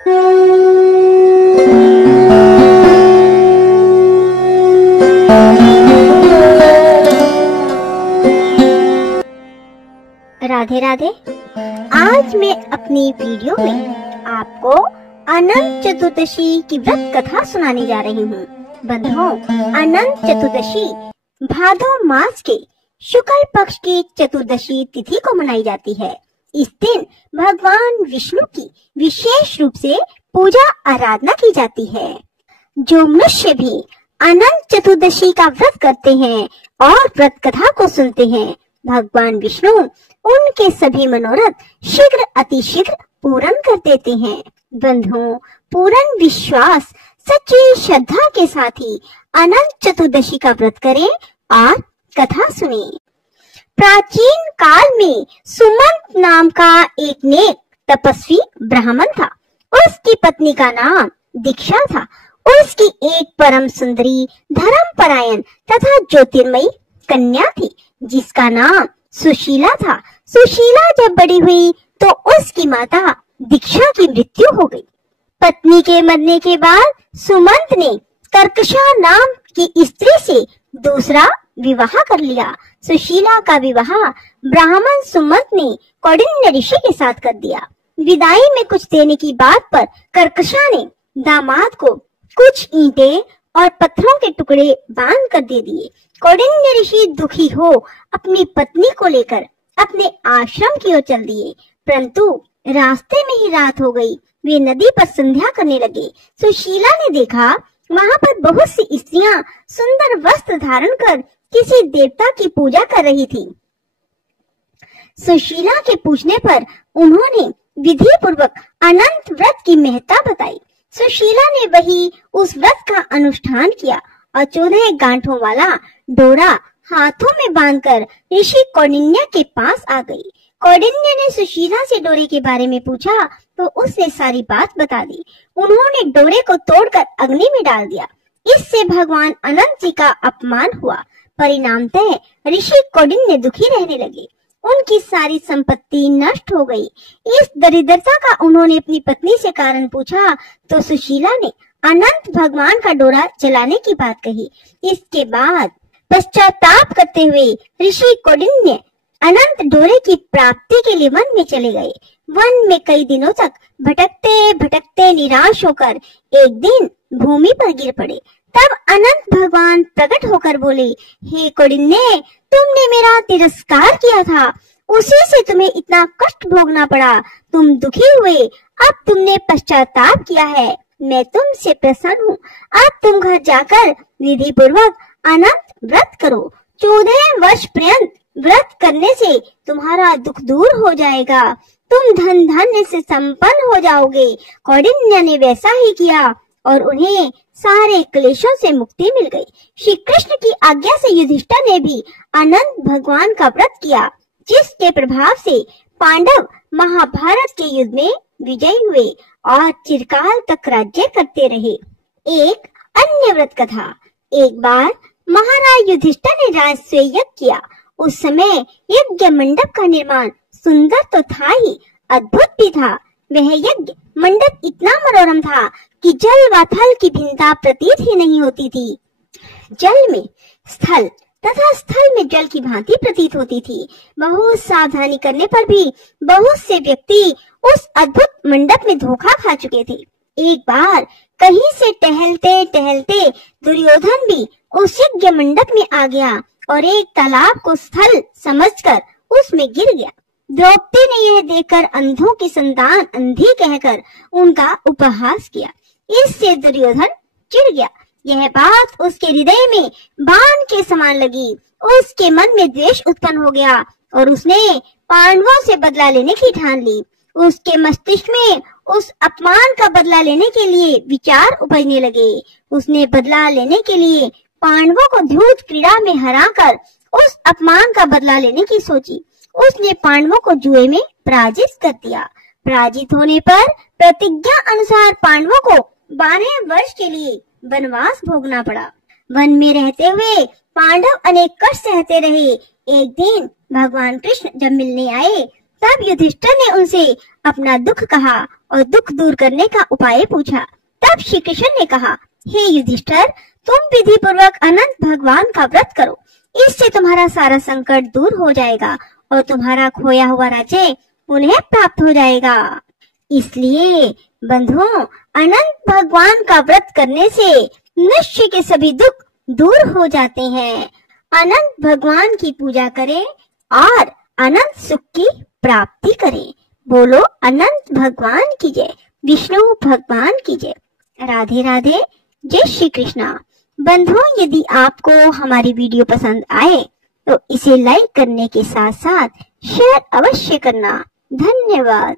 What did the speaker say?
राधे राधे। आज मैं अपनी वीडियो में आपको अनंत चतुर्दशी की व्रत कथा सुनाने जा रही हूँ। बंधुओं, अनंत चतुर्दशी भादो मास के शुक्ल पक्ष की चतुर्दशी तिथि को मनाई जाती है। इस दिन भगवान विष्णु की विशेष रूप से पूजा आराधना की जाती है। जो मनुष्य भी अनंत चतुर्दशी का व्रत करते हैं और व्रत कथा को सुनते हैं, भगवान विष्णु उनके सभी मनोरथ शीघ्र अतिशीघ्र पूर्ण कर देते हैं। बंधुओं, पूर्ण विश्वास सच्ची श्रद्धा के साथ ही अनंत चतुर्दशी का व्रत करें और कथा सुने। प्राचीन काल में सुमंत नाम का एक नेक तपस्वी ब्राह्मण था। उसकी पत्नी का नाम दीक्षा था। उसकी एक परम सुंदरी, धर्मपरायण तथा ज्योतिर्मयी कन्या थी जिसका नाम सुशीला था। सुशीला जब बड़ी हुई तो उसकी माता दीक्षा की मृत्यु हो गई। पत्नी के मरने के बाद सुमंत ने कर्कशा नाम की स्त्री से दूसरा विवाह कर लिया। सुशीला का विवाह ब्राह्मण सुमंत ने कौंडिन्य ऋषि के साथ कर दिया। विदाई में कुछ देने की बात पर कर्कशा ने दामाद को कुछ ईंटें और पत्थरों के टुकड़े बांध कर दे दिए। कौंडिन्य ऋषि दुखी हो अपनी पत्नी को लेकर अपने आश्रम की ओर चल दिए, परंतु रास्ते में ही रात हो गई। वे नदी पर संध्या करने लगे। सुशीला ने देखा वहां पर बहुत सी स्त्रियां सुंदर वस्त्र धारण कर किसी देवता की पूजा कर रही थी। सुशीला के पूछने पर उन्होंने विधि पूर्वक अनंत व्रत की महत्ता बताई। सुशीला ने वही उस व्रत का अनुष्ठान किया और 14 गांठों वाला डोरा हाथों में बांधकर ऋषि कौंडिन्य के पास आ गई। कौंडिन्य ने सुशीला से डोरे के बारे में पूछा तो उसने सारी बात बता दी। उन्होंने डोरे को तोड़कर अग्नि में डाल दिया। इससे भगवान अनंत जी का अपमान हुआ। परिणामतः ऋषि कौंडिन्य दुखी रहने लगे। उनकी सारी संपत्ति नष्ट हो गई। इस दरिद्रता का उन्होंने अपनी पत्नी से कारण पूछा तो सुशीला ने अनंत भगवान का डोरा जलाने की बात कही। इसके बाद पश्चाताप करते हुए ऋषि कौंडिन्य अनंत डोरे की प्राप्ति के लिए वन में चले गए। वन में कई दिनों तक भटकते भटकते निराश होकर एक दिन भूमि पर गिर पड़े। तब अनंत भगवान प्रकट होकर बोले, हे कौंडिन्य, तुमने मेरा तिरस्कार किया था, उसी से तुम्हें इतना कष्ट भोगना पड़ा। तुम दुखी हुए, अब तुमने पश्चाताप किया है। मैं तुमसे प्रसन्न हूँ। अब तुम घर जाकर विधि पूर्वक अनंत व्रत करो। 14 वर्ष पर्यंत व्रत करने से तुम्हारा दुख दूर हो जाएगा। तुम धन धान्य से संपन्न हो जाओगे। कौंडिन्य ने वैसा ही किया और उन्हें सारे क्लेशों से मुक्ति मिल गई। श्री कृष्ण की आज्ञा से युधिष्ठिर ने भी अनंत भगवान का व्रत किया, जिसके प्रभाव से पांडव महाभारत के युद्ध में विजयी हुए और चिरकाल तक राज्य करते रहे। एक अन्य व्रत कथा। एक बार महाराज युधिष्ठिर ने राजस्व यज्ञ किया। उस समय यज्ञ मंडप का निर्माण सुंदर तो था ही, अद्भुत भी था। वह यज्ञ मंडप इतना मनोरम था कि जल व थल की भिन्नता प्रतीत ही नहीं होती थी। जल में स्थल तथा स्थल में जल की भांति प्रतीत होती थी। बहुत सावधानी करने पर भी बहुत से व्यक्ति उस अद्भुत मंडप में धोखा खा चुके थे। एक बार कहीं से टहलते टहलते दुर्योधन भी उस यज्ञ मंडप में आ गया और एक तालाब को स्थल समझकर उसमें गिर गया। द्रौपदी ने यह देखकर अंधों की संतान अंधी कहकर उनका उपहास किया। इससे दुर्योधन चिढ़ गया। यह बात उसके हृदय में बाण के समान लगी। उसके मन में द्वेष उत्पन्न हो गया और उसने पांडवों से बदला लेने की ठान ली। उसके मस्तिष्क में उस अपमान का बदला लेने के लिए विचार उपजने लगे। उसने बदला लेने के लिए पांडवों को द्यूत क्रीड़ा में हराकर उस अपमान का बदला लेने की सोची। उसने पांडवों को जुए में पराजित कर दिया। पराजित होने पर प्रतिज्ञा अनुसार पांडवों को 12 वर्ष के लिए वनवास भोगना पड़ा। वन में रहते हुए पांडव अनेक कष्ट सहते रहे। एक दिन भगवान कृष्ण जब मिलने आए तब युधिष्ठिर ने उनसे अपना दुख कहा और दुख दूर करने का उपाय पूछा। तब श्री कृष्ण ने कहा, हे युधिष्ठिर, तुम विधि पूर्वक अनंत भगवान का व्रत करो, इससे तुम्हारा सारा संकट दूर हो जाएगा और तुम्हारा खोया हुआ राज्य उन्हें प्राप्त हो जाएगा। इसलिए बंधुओं, अनंत भगवान का व्रत करने से मनुष्य के सभी दुख दूर हो जाते हैं। अनंत भगवान की पूजा करें और अनंत सुख की प्राप्ति करें। बोलो अनंत भगवान की जय, विष्णु भगवान की जय। राधे राधे, जय श्री कृष्णा। बंधुओं, यदि आपको हमारी वीडियो पसंद आए तो इसे लाइक करने के साथ साथ शेयर अवश्य करना। धन्यवाद।